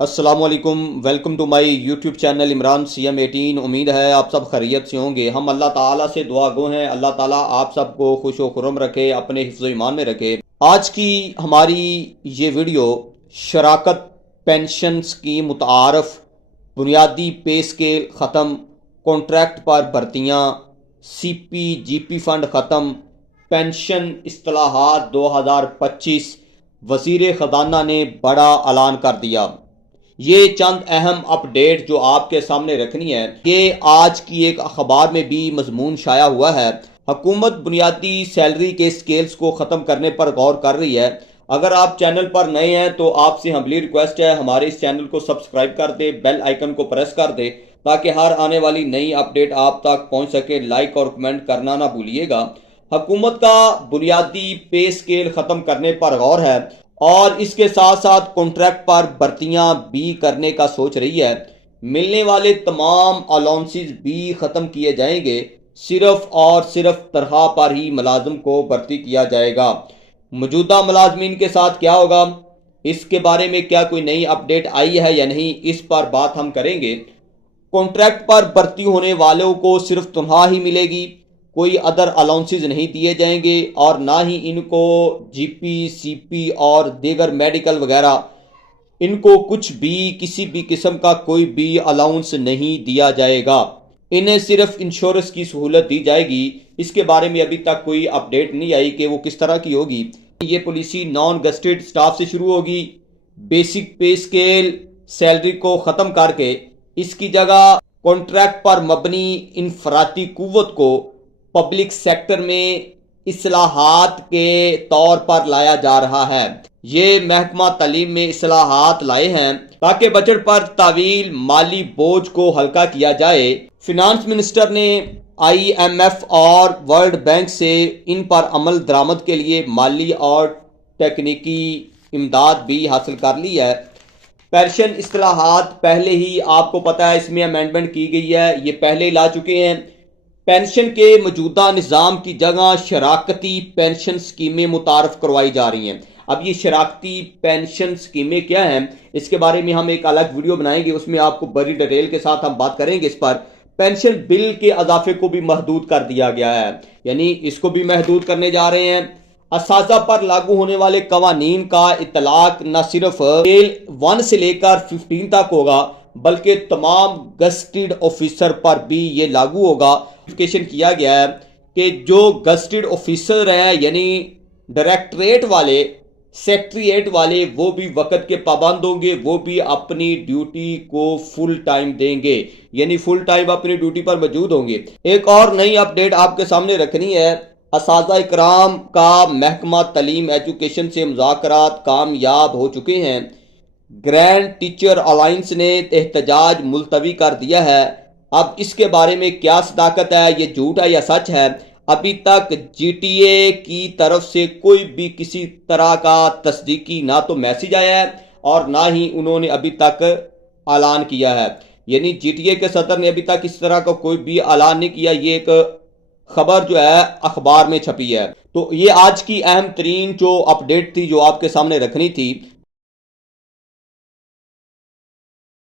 السلام علیکم، welcome to my YouTube channel Imran CM18۔ امید ہے آپ سب خیریت سے ہوں گے۔ ہم اللہ تعالیٰ سے دعا گو ہیں اللہ تعالیٰ آپ سب کو خوش و خرم رکھے، اپنے حفظ و ایمان میں رکھے۔ آج کی ہماری یہ ویڈیو شراکت پینشن اسکیم متعارف، بنیادی پے اسکیل ختم، کانٹریکٹ پر بھرتیاں، CP/GP فنڈ ختم، پینشن اصطلاحات 2025، وزیر خزانہ نے بڑا اعلان کر دیا۔ یہ چند اہم اپ ڈیٹ جو آپ کے سامنے رکھنی ہے، یہ آج کی ایک اخبار میں بھی مضمون شائع ہوا ہے۔ حکومت بنیادی سیلری کے سکیلز کو ختم کرنے پر غور کر رہی ہے۔ اگر آپ چینل پر نئے ہیں تو آپ سے ہمبلی ریکویسٹ ہے ہمارے اس چینل کو سبسکرائب کر دے، بیل آئیکن کو پریس کر دے تاکہ ہر آنے والی نئی اپ ڈیٹ آپ تک پہنچ سکے۔ لائک اور کمنٹ کرنا نہ بھولیے گا۔ حکومت کا بنیادی پے سکیل ختم کرنے پر غور ہے اور اس کے ساتھ ساتھ کانٹریکٹ پر بھرتیاں بھی کرنے کا سوچ رہی ہے۔ ملنے والے تمام الاؤنسز بھی ختم کیے جائیں گے، صرف اور صرف تنخواہ پر ہی ملازم کو بھرتی کیا جائے گا۔ موجودہ ملازمین کے ساتھ کیا ہوگا، اس کے بارے میں کیا کوئی نئی اپ ڈیٹ آئی ہے یا نہیں، اس پر بات ہم کریں گے۔ کانٹریکٹ پر بھرتی ہونے والوں کو صرف تنخواہ ہی ملے گی، کوئی ادر الاؤنسز نہیں دیے جائیں گے اور نہ ہی ان کو GP CP اور دیگر میڈیکل وغیرہ، ان کو کچھ بھی کسی بھی قسم کا کوئی بھی الاؤنس نہیں دیا جائے گا۔ انہیں صرف انشورنس کی سہولت دی جائے گی۔ اس کے بارے میں ابھی تک کوئی اپ ڈیٹ نہیں آئی کہ وہ کس طرح کی ہوگی۔ یہ پالیسی نان گسٹڈ سٹاف سے شروع ہوگی۔ بیسک پے سکیل سیلری کو ختم کر کے اس کی جگہ کانٹریکٹ پر مبنی انفرادی قوت کو پبلک سیکٹر میں اصلاحات کے طور پر لایا جا رہا ہے۔ یہ محکمہ تعلیم میں اصلاحات لائے ہیں تاکہ بجٹ پر طویل مالی بوجھ کو ہلکا کیا جائے۔ فنانس منسٹر نے IMF اور ورلڈ بینک سے ان پر عمل درآمد کے لیے مالی اور تکنیکی امداد بھی حاصل کر لی ہے۔ پینشن اصطلاحات پہلے ہی آپ کو پتہ ہے اس میں امینڈمنٹ کی گئی ہے، یہ پہلے لا چکے ہیں۔ پینشن کے موجودہ نظام کی جگہ شراکتی پینشن اسکیمیں متعارف کروائی جا رہی ہیں۔ اب یہ شراکتی پینشن اسکیمیں کیا ہیں، اس کے بارے میں ہم ایک الگ ویڈیو بنائیں گے، اس میں آپ کو بڑی ڈیٹیل کے ساتھ ہم بات کریں گے اس پر۔ پینشن بل کے اضافے کو بھی محدود کر دیا گیا ہے، یعنی اس کو بھی محدود کرنے جا رہے ہیں۔ اساتذہ پر لاگو ہونے والے قوانین کا اطلاق نہ صرف اسکیل 1 سے لے کر 15 تک ہوگا بلکہ تمام گزٹڈ آفیسر پر بھی یہ لاگو ہوگا۔ نوٹیفیکیشن کیا گیا ہے کہ جو گزٹڈ آفیسر ہیں یعنی ڈائریکٹریٹ والے، سیکٹریٹ والے، وہ بھی وقت کے پابند ہوں گے، وہ بھی اپنی ڈیوٹی کو فل ٹائم دیں گے، یعنی فل ٹائم اپنی ڈیوٹی پر موجود ہوں گے۔ ایک اور نئی اپ ڈیٹ آپ کے سامنے رکھنی ہے۔ اساتذہ کرام کا محکمہ تعلیم ایجوکیشن سے مذاکرات کامیاب ہو چکے ہیں۔ گرینڈ ٹیچر الائنس نے احتجاج ملتوی کر دیا ہے۔ اب اس کے بارے میں کیا صداقت ہے، یہ جھوٹ ہے یا سچ ہے، ابھی تک GTA کی طرف سے کوئی بھی کسی طرح کا تصدیقی نہ تو میسج آیا ہے اور نہ ہی انہوں نے ابھی تک اعلان کیا ہے، یعنی GTA کے صدر نے ابھی تک اس طرح کا کوئی بھی اعلان نہیں کیا۔ یہ ایک خبر جو ہے اخبار میں چھپی ہے۔ تو یہ آج کی اہم ترین جو اپ ڈیٹ تھی جو آپ کے سامنے رکھنی تھی۔